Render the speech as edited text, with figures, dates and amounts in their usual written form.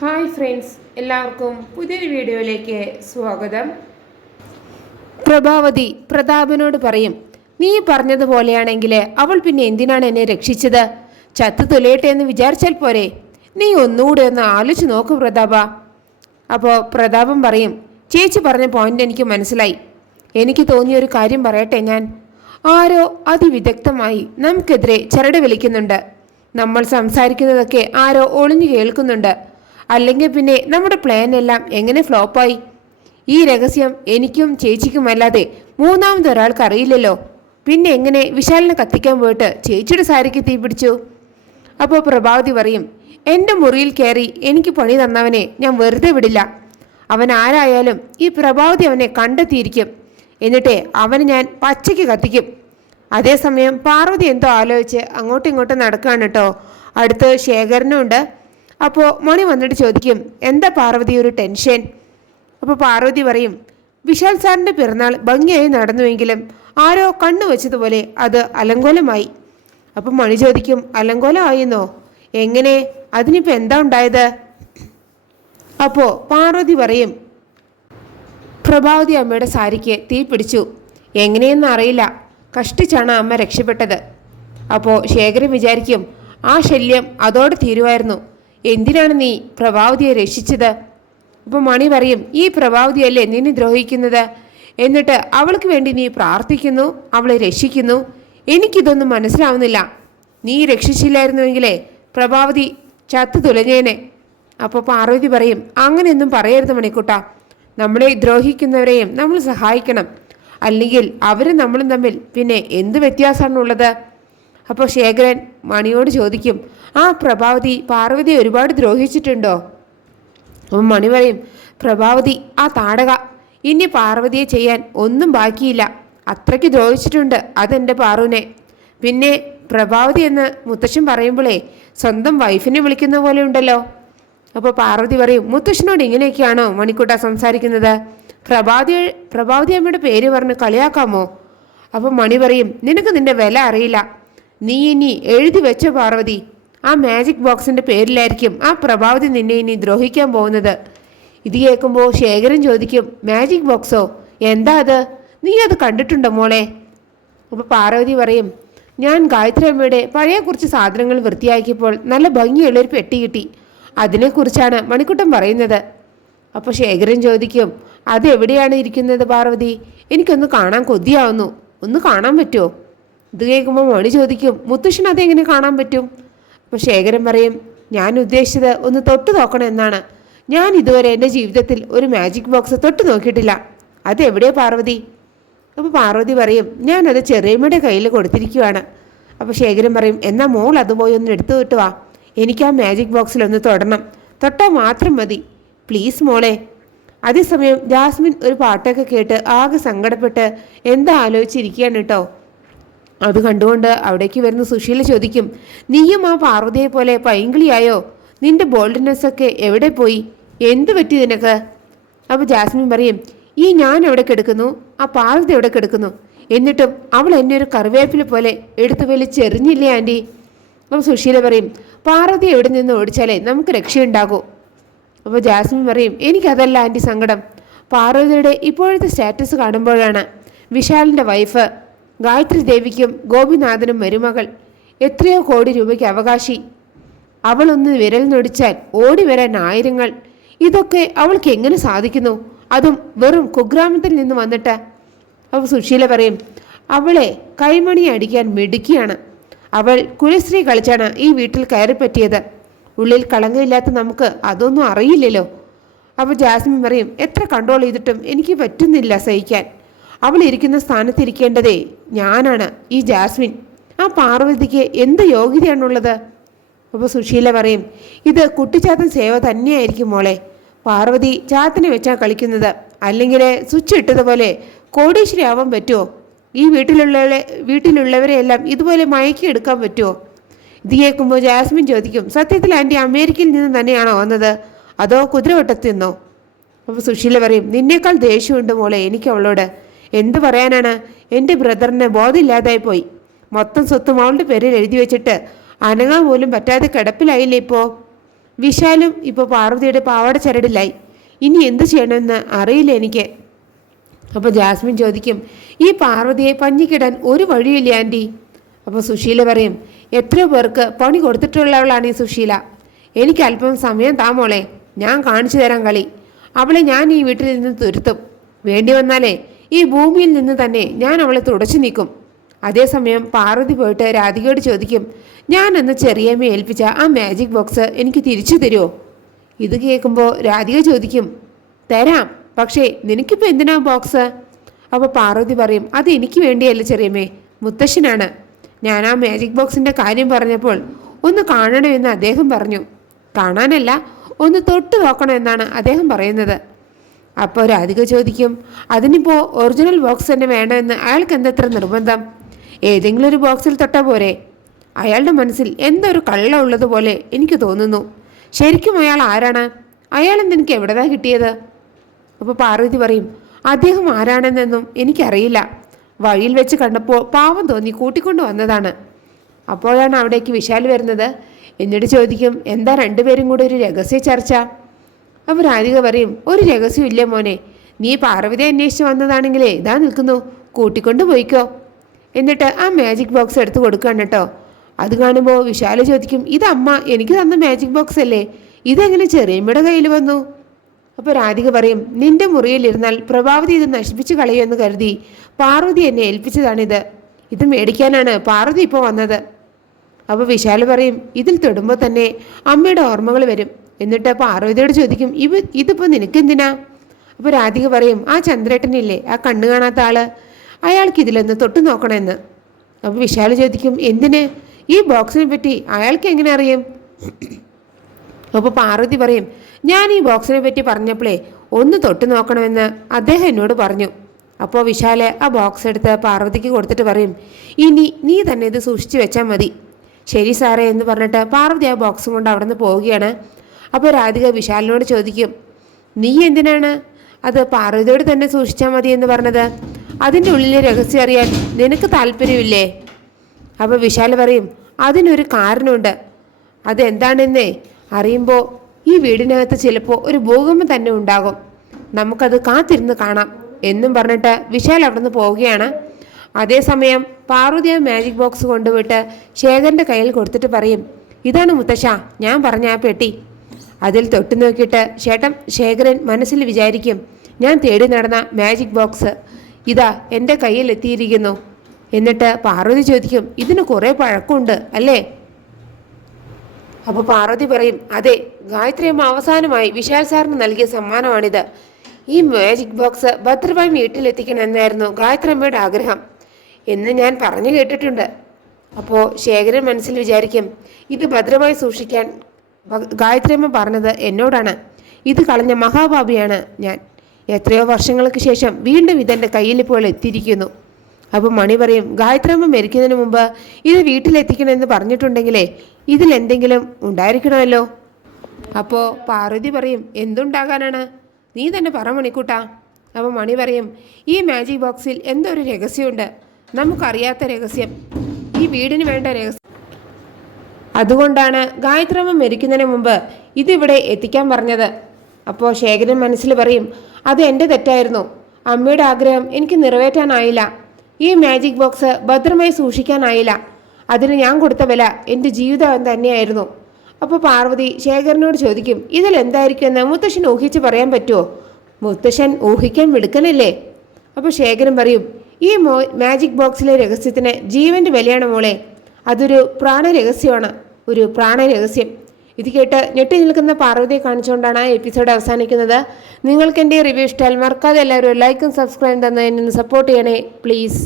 Hi friends, എല്ലാവർക്കും പുതിയൊരു വീഡിയോയിലേക്ക് സ്വാഗതം. പ്രതാപനോട് പറയും, നീ പറഞ്ഞതുപോലെയാണെങ്കിൽ അവൾ പിന്നെ എന്തിനാണ് എന്നെ രക്ഷിച്ചത്? ചത്തു തൊലയട്ടെ എന്ന് വിചാരിച്ചാൽ പോരെ? നീ ഒന്നുകൂടെ ഒന്ന് ആലോചിച്ച് നോക്കൂ പ്രതാപ. അപ്പോൾ പ്രതാപം പറയും, ചേച്ചി പറഞ്ഞ പോയിന്റ് എനിക്ക് മനസ്സിലായി. എനിക്ക് തോന്നിയൊരു കാര്യം പറയട്ടെ. ആരോ അതിവിദഗ്ധമായി നമുക്കെതിരെ ചരട് വലിക്കുന്നുണ്ട്. നമ്മൾ സംസാരിക്കുന്നതൊക്കെ ആരോ ഒളിഞ്ഞു കേൾക്കുന്നുണ്ട്. അല്ലെങ്കിൽ പിന്നെ നമ്മുടെ പ്ലാൻ എല്ലാം എങ്ങനെ ഫ്ലോപ്പായി? ഈ രഹസ്യം എനിക്കും ചേച്ചിക്കുമല്ലാതെ മൂന്നാമതൊരാൾക്ക് അറിയില്ലല്ലോ. പിന്നെ എങ്ങനെ വിശാലിനെ കത്തിക്കാൻ പോയിട്ട് ചേച്ചിയുടെ സാരിക്ക് തീ പിടിച്ചു? അപ്പോൾ പ്രഭാവതി പറയും, എൻ്റെ മുറിയിൽ കയറി എനിക്ക് പണി തന്നവനെ ഞാൻ വെറുതെ വിടില്ല. അവൻ ആരായാലും ഈ പ്രഭാവതി അവനെ കണ്ടെത്തിയിരിക്കും. എന്നിട്ടേ അവന് ഞാൻ പച്ചയ്ക്ക് കത്തിക്കും. അതേസമയം പാർവതി എന്തോ ആലോചിച്ച് അങ്ങോട്ടും ഇങ്ങോട്ടും നടക്കുകയാണ് കേട്ടോ. അടുത്ത് ശേഖരനും ഉണ്ട്. അപ്പോൾ മണി വന്നിട്ട് ചോദിക്കും, എന്താ പാർവതി ഒരു ടെൻഷൻ? അപ്പോൾ പാർവതി പറയും, വിശാൽ സാറിൻ്റെ പിറന്നാൾ ഭംഗിയായി നടന്നുവെങ്കിലും ആരോ കണ്ണു വെച്ചതുപോലെ അത് അലങ്കോലമായി. അപ്പം മണി ചോദിക്കും, അലങ്കോലമായിരുന്നോ? എങ്ങനെ? അതിനിപ്പോൾ എന്താ ഉണ്ടായത്? അപ്പോൾ പാർവതി പറയും, പ്രഭാവതി അമ്മയുടെ സാരിക്ക് തീ പിടിച്ചു. എങ്ങനെയെന്ന് അറിയില്ല, കഷ്ടിച്ചാണ് അമ്മ രക്ഷപ്പെട്ടത്. അപ്പോൾ ശേഖരൻ വിചാരിക്കും, ആ ശല്യം അതോടെ തീരുമായിരുന്നു. എന്തിനാണ് നീ പ്രഭാവതിയെ രക്ഷിച്ചത്? അപ്പോൾ മണി പറയും, ഈ പ്രഭാവതിയല്ലേ നിന്നെ ദ്രോഹിക്കുന്നത്? എന്നിട്ട് അവൾക്ക് വേണ്ടി നീ പ്രാർത്ഥിക്കുന്നു, അവളെ രക്ഷിക്കുന്നു. എനിക്കിതൊന്നും മനസ്സിലാവുന്നില്ല. നീ രക്ഷിച്ചില്ലായിരുന്നുവെങ്കിലേ പ്രഭാവതി ചത്തു തുലഞ്ഞേനെ. അപ്പോൾ പാർവതി പറയും, അങ്ങനെയൊന്നും പറയരുത് മണിക്കുട്ട. നമ്മളെ ദ്രോഹിക്കുന്നവരെയും നമ്മൾ സഹായിക്കണം. അല്ലെങ്കിൽ അവരും നമ്മളും തമ്മിൽ പിന്നെ എന്ത് വ്യത്യാസമാണുള്ളത്? അപ്പോൾ ശേഖരൻ മണിയോട് ചോദിക്കും, ആ പ്രഭാവതി പാർവതിയെ ഒരുപാട് ദ്രോഹിച്ചിട്ടുണ്ടോ? അപ്പം മണി പറയും, പ്രഭാവതി ആ താടക ഇനി പാർവതിയെ ചെയ്യാൻ ഒന്നും ബാക്കിയില്ല. അത്രയ്ക്ക് ദ്രോഹിച്ചിട്ടുണ്ട് അതെൻ്റെ പാറുവിനെ. പിന്നെ പ്രഭാവതി എന്ന് മുത്തശ്ശൻ പറയുമ്പോഴേ സ്വന്തം വൈഫിനെ വിളിക്കുന്ന പോലെ ഉണ്ടല്ലോ. അപ്പോൾ പാർവതി പറയും, മുത്തശ്ശനോട് ഇങ്ങനെയൊക്കെയാണോ മണിക്കൂട്ട സംസാരിക്കുന്നത്? പ്രഭാവതി അമ്മയുടെ പേര് പറഞ്ഞ് കളിയാക്കാമോ? അപ്പം മണി പറയും, നിനക്ക് നിന്റെ വില അറിയില്ല. നീ ഇനി എഴുതി വെച്ച പാർവതി, ആ മാജിക് ബോക്സിൻ്റെ പേരിലായിരിക്കും ആ പ്രഭാവതി നിന്നെ ഇനി ദ്രോഹിക്കാൻ പോകുന്നത്. ഇത് കേൾക്കുമ്പോൾ ശേഖരൻ ചോദിക്കും, മാജിക് ബോക്സോ? എന്താ അത്? നീ അത് കണ്ടിട്ടുണ്ടോ മോളെ? അപ്പോൾ പാർവതി പറയും, ഞാൻ ഗായത്രി അമ്മയുടെ പഴയ കുറച്ച് സാധനങ്ങൾ വൃത്തിയാക്കിയപ്പോൾ നല്ല ഭംഗിയുള്ളൊരു പെട്ടി കിട്ടി. അതിനെക്കുറിച്ചാണ് മണിക്കുട്ടൻ പറയുന്നത്. അപ്പോൾ ശേഖരൻ ചോദിക്കും, അത് എവിടെയാണ് ഇരിക്കുന്നത് പാർവതി? എനിക്കൊന്ന് കാണാൻ കൊതിയാവുന്നു, ഒന്ന് കാണാൻ പറ്റുമോ? ഇത് കേൾക്കുമ്പോൾ മണി ചോദിക്കും, മുത്തശ്ശൻ അതെങ്ങനെ കാണാൻ പറ്റും? അപ്പോൾ ശേഖരൻ പറയും, ഞാൻ ഉദ്ദേശിച്ചത് ഒന്ന് തൊട്ട് നോക്കണം എന്നാണ്. ഞാൻ ഇതുവരെ എൻ്റെ ജീവിതത്തിൽ ഒരു മാജിക് ബോക്സ് തൊട്ട് നോക്കിയിട്ടില്ല. അതെവിടെയാ പാർവതി? അപ്പോൾ പാർവതി പറയും, ഞാനത് ചെറിയമ്മയുടെ കയ്യിൽ കൊടുത്തിരിക്കുവാണ്. അപ്പോൾ ശേഖരൻ പറയും, എന്നാൽ മോൾ അത് പോയി ഒന്ന് എടുത്തു കിട്ടുവാ. എനിക്ക് ആ മാജിക് ബോക്സിലൊന്ന് തൊടണം. തൊട്ടാൽ മാത്രം മതി, പ്ലീസ് മോളെ. അതേസമയം ജാസ്മിൻ ഒരു പാട്ടൊക്കെ കേട്ട് ആകെ സങ്കടപ്പെട്ട് എന്താ ആലോചിച്ചിരിക്കുകയാണ് കേട്ടോ. അത് കണ്ടുകൊണ്ട് അവിടേക്ക് വരുന്ന സുശീല ചോദിക്കും, നീയും ആ പാർവതിയെ പോലെ പൈങ്കിളിയായോ? നിന്റെ ബോൾഡ്നെസ്സൊക്കെ എവിടെ പോയി? എന്ത് പറ്റി നിനക്ക്? അപ്പോൾ ജാസ്മിൻ പറയും, ഈ ഞാൻ എവിടെ കിടക്കുന്നു, ആ പാർവതി എവിടെ കിടക്കുന്നു? എന്നിട്ടും അവൾ എന്നെ ഒരു കറിവേപ്പില പോലെ എടുത്തു വലിച്ചെറിഞ്ഞില്ലേ ആൻറ്റി? അപ്പോൾ സുശീല പറയും, പാർവതി എവിടെ നിന്ന് ഓടിച്ചാലേ നമുക്ക് രക്ഷയുണ്ടാകൂ. അപ്പോൾ ജാസ്മിൻ പറയും, എനിക്കതല്ല ആൻറ്റി സങ്കടം. പാർവതിയുടെ ഇപ്പോഴത്തെ സ്റ്റാറ്റസ് കാണുമ്പോഴാണ്. വിശാലിൻ്റെ വൈഫ്, ഗായത്രി ദേവിക്കും ഗോപിനാഥനും മരുമകൾ, എത്രയോ കോടി രൂപയ്ക്ക് അവകാശി. അവളൊന്ന് വിരൽ നൊടിച്ചാൽ ഓടി വരാൻ ആയിരങ്ങൾ. ഇതൊക്കെ അവൾക്ക് എങ്ങനെ സാധിക്കുന്നു? അതും വെറും കുഗ്രാമത്തിൽ നിന്ന് വന്നിട്ട്. അപ്പോൾ സുശീല പറയും, അവളെ കൈമണി അടിക്കാൻ മിടുക്കിയാണ്. അവൾ കുലസ്ത്രീ കളിച്ചാണ് ഈ വീട്ടിൽ കയറി പറ്റിയത്. ഉള്ളിൽ കളങ്കമില്ലാത്ത നമുക്ക് അതൊന്നും അറിയില്ലല്ലോ. അപ്പോൾ ജാസ്മിൻ പറയും, എത്ര കൺട്രോൾ ചെയ്തിട്ടും എനിക്ക് പറ്റുന്നില്ല സഹിക്കാൻ. അവൾ ഇരിക്കുന്ന സ്ഥാനത്തിരിക്കേണ്ടതേ ഞാനാണ്, ഈ ജാസ്മിൻ. ആ പാർവതിക്ക് എന്ത് യോഗ്യതയാണുള്ളത്? അപ്പോൾ സുശീല പറയും, ഇത് കുട്ടിച്ചാത്തൻ സേവ തന്നെയായിരിക്കും മോളെ. പാർവതി ചാത്തനെ വെച്ചാൽ കളിക്കുന്നത്. അല്ലെങ്കിൽ സ്വിച്ച് ഇട്ടതുപോലെ കോടീശ്വരി ആവാൻ പറ്റുമോ? ഈ വീട്ടിലുള്ളവരെയെല്ലാം ഇതുപോലെ മയക്കിയെടുക്കാൻ പറ്റുമോ? ഇത് കേൾക്കുമ്പോൾ ജാസ്മിൻ ചോദിക്കും, സത്യത്തിൽ ആൻറ്റി അമേരിക്കയിൽ നിന്ന് തന്നെയാണോ വന്നത്, അതോ കുതിരവട്ടത്തിൽ നിന്നോ? അപ്പോൾ സുശീല പറയും, നിന്നേക്കാൾ ദേഷ്യമുണ്ട് മോളെ എനിക്ക് അവളോട്. എന്തു പറയാനാണ്? എൻ്റെ ബ്രദറിന് ബോധമില്ലാതായി പോയി. മൊത്തം സ്വത്തും അവളുടെ പേരിൽ എഴുതി വെച്ചിട്ട് അനങ്ങാൻ പോലും പറ്റാതെ കിടപ്പിലായില്ലേ ഇപ്പോൾ? വിശാലും ഇപ്പോൾ പാർവതിയുടെ പാവാട ചരടിലായി. ഇനി എന്ത് ചെയ്യണമെന്ന് അറിയില്ല എനിക്ക്. അപ്പോൾ ജാസ്മിൻ ചോദിക്കും, ഈ പാർവതിയെ പഞ്ഞിക്കിടാൻ ഒരു വഴിയില്ല ആൻറ്റി. അപ്പോൾ സുശീല പറയും, എത്രയോ പേർക്ക് പണി കൊടുത്തിട്ടുള്ളവളാണ് ഈ സുശീല. എനിക്ക് അല്പം സമയം താമോളെ, ഞാൻ കാണിച്ചു തരാം കളി. അവളെ ഞാൻ ഈ വീട്ടിൽ നിന്ന് തുരുത്തും. വേണ്ടി വന്നാലേ ഈ ഭൂമിയിൽ നിന്ന് തന്നെ ഞാൻ അവളെ തുടച്ചു നീക്കും. അതേസമയം പാർവതി പോയിട്ട് രാധികയോട് ചോദിക്കും, ഞാൻ അന്ന് ചെറിയമ്മയെ ഏൽപ്പിച്ച ആ മാജിക് ബോക്സ് എനിക്ക് തിരിച്ചു തരുമോ? ഇത് കേൾക്കുമ്പോൾ രാധിക ചോദിക്കും, തരാം, പക്ഷേ നിനക്കിപ്പോൾ എന്തിനാ ബോക്സ്? അപ്പോൾ പാർവതി പറയും, അത് എനിക്ക് വേണ്ടിയല്ല ചെറിയമ്മേ, മുത്തശ്ശനാണ്. ഞാൻ ആ മാജിക് ബോക്സിൻ്റെ കാര്യം പറഞ്ഞപ്പോൾ ഒന്ന് കാണണമെന്ന് അദ്ദേഹം പറഞ്ഞു. കാണാനല്ല, ഒന്ന് തൊട്ട് നോക്കണമെന്നാണ് അദ്ദേഹം പറയുന്നത്. അപ്പോൾ രാധിക ചോദിക്കും, അതിനിപ്പോൾ ഒറിജിനൽ ബോക്സ് തന്നെ വേണമെന്ന് അയാൾക്ക് എന്തെത്ര നിർബന്ധം? ഏതെങ്കിലും ഒരു ബോക്സിൽ തൊട്ടാൽ പോരെ? അയാളുടെ മനസ്സിൽ എന്തോ ഒരു കള്ള ഉള്ളതുപോലെ എനിക്ക് തോന്നുന്നു. ശരിക്കും അയാൾ ആരാണ്? അയാളെന്തെനിക്ക് എവിടെതാ കിട്ടിയത്? അപ്പോൾ പാർവതി പറയും, അദ്ദേഹം ആരാണെന്നൊന്നും എനിക്കറിയില്ല. വഴിയിൽ വെച്ച് കണ്ടപ്പോൾ പാവം തോന്നി കൂട്ടിക്കൊണ്ട് വന്നതാണ്. അപ്പോഴാണ് അവിടേക്ക് വിശാൽ വരുന്നത്. എന്നിട്ട് ചോദിക്കും, എന്താ രണ്ടുപേരും കൂടെ ഒരു രഹസ്യ ചർച്ച? അപ്പോൾ രാധിക പറയും, ഒരു രഹസ്യം ഇല്ല മോനെ, നീ പാർവതി അന്വേഷിച്ച് വന്നതാണെങ്കിലേ ഇതാ നിൽക്കുന്നു, കൂട്ടിക്കൊണ്ട് പോയിക്കോ. എന്നിട്ട് ആ മാജിക് ബോക്സ് എടുത്ത് കൊടുക്കുകയാണ് കേട്ടോ. അത് കാണുമ്പോൾ വിശാൽ ചോദിക്കും, ഇതമ്മ എനിക്ക് തന്ന മാജിക് ബോക്സ് അല്ലേ, ഇതെങ്ങനെ ചെറിയമ്മയുടെ കയ്യിൽ വന്നു? അപ്പോൾ രാധിക പറയും, നിന്റെ മുറിയിലിരുന്നാൽ പ്രഭാവതി ഇത് നശിപ്പിച്ച് കളയുമെന്ന് കരുതി പാർവതി എന്നെ ഏൽപ്പിച്ചതാണിത്. ഇത് മേടിക്കാനാണ് പാർവതി ഇപ്പോൾ വന്നത്. അപ്പോൾ വിശാൽ പറയും, ഇതിൽ തൊടുമ്പോൾ തന്നെ അമ്മയുടെ ഓർമ്മകൾ വരും. എന്നിട്ട് പാർവതിയോട് ചോദിക്കും, ഇതിപ്പോൾ നിനക്കെന്തിനാ? അപ്പോൾ രാധിക പറയും, ആ ചന്ദ്രേട്ടനില്ലേ, ആ കണ്ണു കാണാത്ത ആള്, അയാൾക്ക് ഇതിലൊന്ന് തൊട്ടു നോക്കണമെന്ന്. അപ്പോൾ വിശാൽ ചോദിക്കും, എന്തിന്? ഈ ബോക്സിനെ പറ്റി അയാൾക്ക് എങ്ങനെ അറിയും? അപ്പോൾ പാർവതി പറയും, ഞാൻ ഈ ബോക്സിനെ പറ്റി പറഞ്ഞപ്പോഴേ ഒന്ന് തൊട്ട് നോക്കണമെന്ന് അദ്ദേഹം എന്നോട് പറഞ്ഞു. അപ്പോൾ വിശാല് ആ ബോക്സ് എടുത്ത് പാർവതിക്ക് കൊടുത്തിട്ട് പറയും, ഇനി നീ തന്നെ ഇത് സൂക്ഷിച്ചു വെച്ചാൽ മതി. ശരി സാറേ എന്ന് പറഞ്ഞിട്ട് പാർവതി ആ ബോക്സും കൊണ്ട് അവിടെ നിന്ന് പോവുകയാണ്. അപ്പോൾ രാധിക വിശാലിനോട് ചോദിക്കും, നീ എന്തിനാണ് അത് പാർവതിയോട് തന്നെ സൂക്ഷിച്ചാൽ മതി എന്ന് പറഞ്ഞത്? അതിൻ്റെ ഉള്ളിലെ രഹസ്യം അറിയാൻ നിനക്ക് താല്പര്യമില്ലേ? അപ്പോൾ വിശാൽ പറയും, അതിനൊരു കാരണമുണ്ട്. അതെന്താണെന്നേ അറിയുമ്പോൾ ഈ വീടിനകത്ത് ചിലപ്പോൾ ഒരു ഭൂകമ്പം തന്നെ ഉണ്ടാകും. നമുക്കത് കാത്തിരുന്ന് കാണാം എന്നും പറഞ്ഞിട്ട് വിശാൽ അവിടെ നിന്ന് പോവുകയാണ്. അതേസമയം പാർവതി ആ മാജിക് ബോക്സ് കൊണ്ടുപോയിട്ട് ശേഖരൻ്റെ കയ്യിൽ കൊടുത്തിട്ട് പറയും, ഇതാണ് മുത്തശ്ശ ഞാൻ പറഞ്ഞ ആ പെട്ടി. അതിൽ തൊട്ടു നോക്കിയിട്ട് ശേഖരൻ മനസ്സിൽ വിചാരിക്കും, ഞാൻ തേടി നടന്ന മാജിക് ബോക്സ് ഇതാ എൻ്റെ കയ്യിൽ എത്തിയിരിക്കുന്നു. എന്നിട്ട് പാർവതി ചോദിക്കും, ഇതിന് കുറേ പഴക്കമുണ്ട് അല്ലേ? അപ്പോൾ പാർവതി പറയും, അതെ, ഗായത്രിയമ്മ അവസാനമായി വിശാൽ സാറിന് നൽകിയ സമ്മാനമാണിത്. ഈ മാജിക് ബോക്സ് ഭദ്രമായി വീട്ടിലെത്തിക്കണമെന്നായിരുന്നു ഗായത്രിയമ്മയുടെ ആഗ്രഹം എന്ന് ഞാൻ പറഞ്ഞു കേട്ടിട്ടുണ്ട്. അപ്പോൾ ശേഖരൻ മനസ്സിൽ വിചാരിക്കും, ഇത് ഭദ്രമായി സൂക്ഷിക്കാൻ ഗായത്രിയമ്മ പറഞ്ഞത് എന്നോടാണ്. ഇത് കളഞ്ഞ മഹാഭാപിയാണ് ഞാൻ. എത്രയോ വർഷങ്ങൾക്ക് ശേഷം വീണ്ടും ഇതെൻ്റെ കയ്യിൽ ഇപ്പോൾ എത്തിയിരിക്കുന്നു. അപ്പോൾ മണി പറയും, ഗായത്രിയമ്മ മരിക്കുന്നതിന് മുമ്പ് ഇത് വീട്ടിലെത്തിക്കണമെന്ന് പറഞ്ഞിട്ടുണ്ടെങ്കിലേ ഇതിലെന്തെങ്കിലും ഉണ്ടായിരിക്കണമല്ലോ. അപ്പോൾ പാർവതി പറയും, എന്തുണ്ടാകാനാണ്? നീ തന്നെ പറ മണിക്കൂട്ടാ. അപ്പോൾ മണി പറയും, ഈ മാജിക് ബോക്സിൽ എന്തോ ഒരു രഹസ്യമുണ്ട്, നമുക്കറിയാത്ത രഹസ്യം, ഈ വീടിന് വേണ്ട രഹസ്യം. അതുകൊണ്ടാണ് ഗായത്രിയമ്മ മരിക്കുന്നതിന് മുമ്പ് ഇതിവിടെ എത്തിക്കാൻ പറഞ്ഞത്. അപ്പോൾ ശേഖരൻ മനസ്സിൽ പറയും, അത് എൻ്റെ തെറ്റായിരുന്നു. അമ്മയുടെ ആഗ്രഹം എനിക്ക് നിറവേറ്റാനായില്ല. ഈ മാജിക് ബോക്സ് ഭദ്രമായി സൂക്ഷിക്കാനായില്ല. അതിന് ഞാൻ കൊടുത്ത വില എൻ്റെ ജീവിതം തന്നെയായിരുന്നു. അപ്പോൾ പാർവതി ശേഖരനോട് ചോദിക്കും, ഇതിലെന്തായിരിക്കുമെന്ന് മുത്തശ്ശൻ ഊഹിച്ച് പറയാൻ പറ്റുമോ? മുത്തശ്ശൻ ഊഹിക്കാൻ മിടുക്കനല്ലേ? അപ്പോൾ ശേഖരൻ പറയും, ഈ മാജിക് ബോക്സിലെ രഹസ്യത്തിന് ജീവൻ്റെ വിലയാണ് മോളെ. അതൊരു പ്രാണരഹസ്യമാണ്, ഒരു പ്രാണരഹസ്യം. ഇത് കേട്ട് ഞെട്ടി നിൽക്കുന്ന പാർവതിയെ കാണിച്ചുകൊണ്ടാണ് ആ എപ്പിസോഡ് അവസാനിക്കുന്നത്. നിങ്ങൾക്ക് എൻ്റെ റിവ്യൂ ഇഷ്ടമായാൽ മറക്കാതെ എല്ലാവരും ലൈക്കും സബ്സ്ക്രൈബും തന്നെ എന്നെ സപ്പോർട്ട് ചെയ്യണേ പ്ലീസ്.